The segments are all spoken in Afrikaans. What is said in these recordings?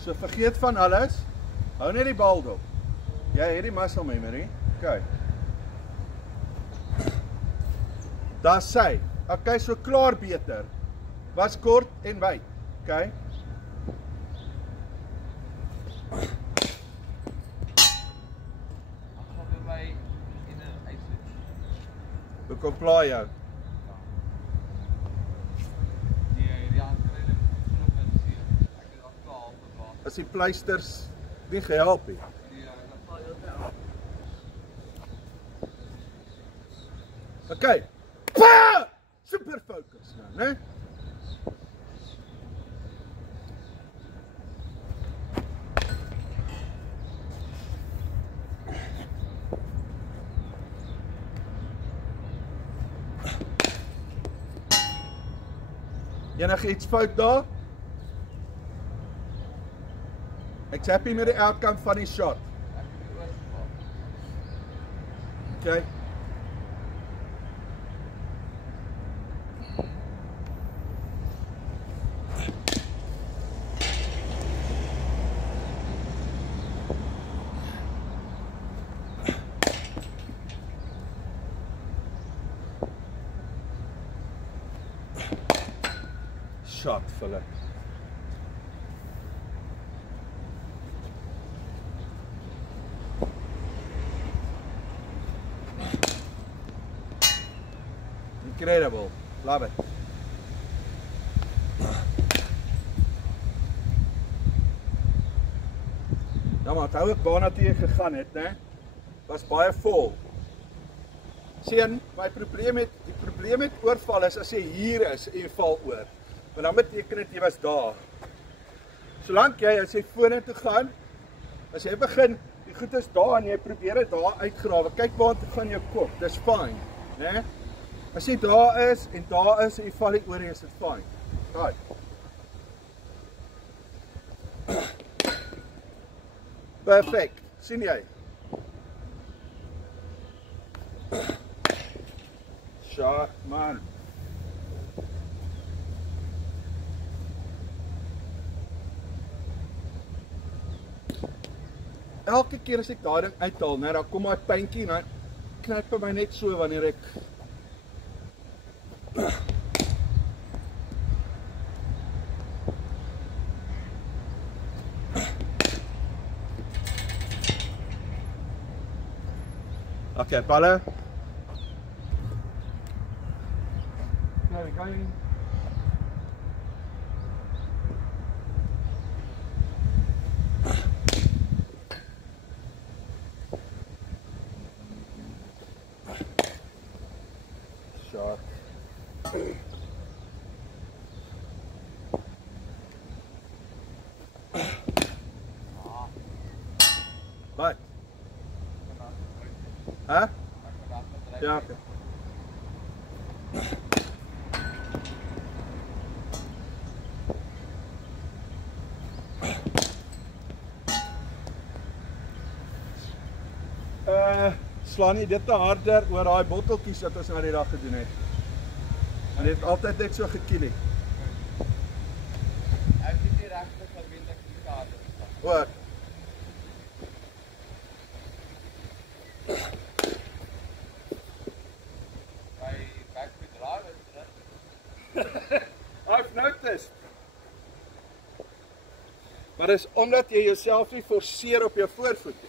So vergeet van alles. Hou net die bal dop. Jy het die muscle memory. OK. Daar sy. OK, so klaar beter. Was kort en wyd. OK. Hoekom pla jou? As die pleisters nie gehelp het. OK. Pa! Super focus nou, né? Enige iets fout daar? Ek's happy met die outcome van die shot. OK. Shot, Philip. Incredible. Love it. Nou maar, hou ek waarna toe ek gegaan het, né? Was baie vol. Sien, die probleem met oorval is as jy hier is en jy val oor. Maar dan beteken dit jy was daar. Solank jy as jy vorentoe gaan, as jy begin, die goed is daar en jy probeer dit daar uitgrawe. Kyk waartoe gaan jou kop. Dis fyn, né? As jy daar is en jy val nie oor nie, is dit fyn. Right. Perfect. Sien jy? Shot, man. Elke keer as ek daai ding uithaal, nou dan kom my pyntjie en dan knip by my net so wanneer ek OK, balle. There we go. Shot. Wat? Huh? Ja, okay. Slaan nie dit te harder oor daai botteltjies wat ons nou die dag gedoen het. En dit het altyd net so gekiel het. Ek het nie regtig geweet ek die harder. Wat? My back to drive is I've noticed. Maar dis omdat jy jouself nie forceer op jou voorvoet nie.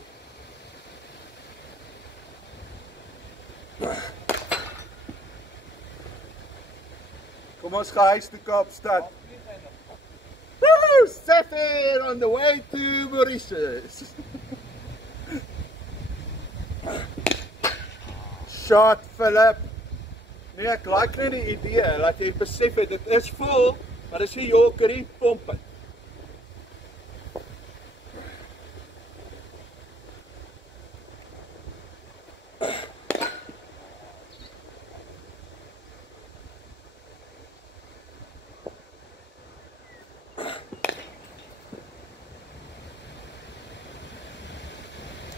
Kom ons gaan huis toe Kaapstad. Woo! Safer on the way to Mauritius. Shot, Philip. Nee, ek like net die idee dat jy besef het, dit is vol, maar dis nie jokerie, pomp het.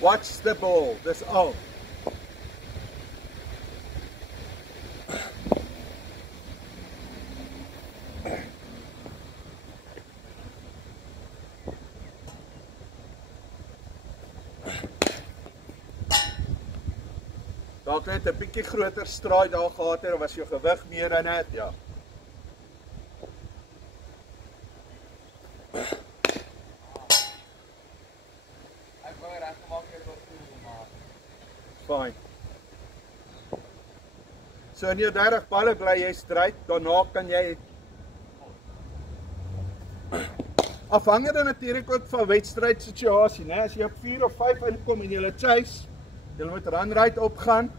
Watch the ball, dis al. dalk net 'n bietjie groter straai daar gehad het, of was jou gewig meer in dit, ja. Ek wou reggemaak het tot toe, maar Fine. So in jou 30 balle bly jy stryd, daarna kan jy afhangende natuurlik ook van wedstrydsituasie, né? As jy op 4 of 5 inkom en jy chase, jy moet run right opgaan.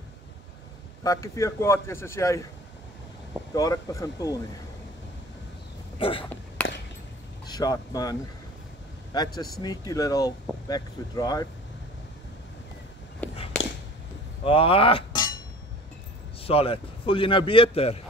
Ek vir jou kwaad wees as jy dadelik begin pull nie. Shot man. That's a sneaky little back foot drive. Ah! Solid. Voel jy nou beter?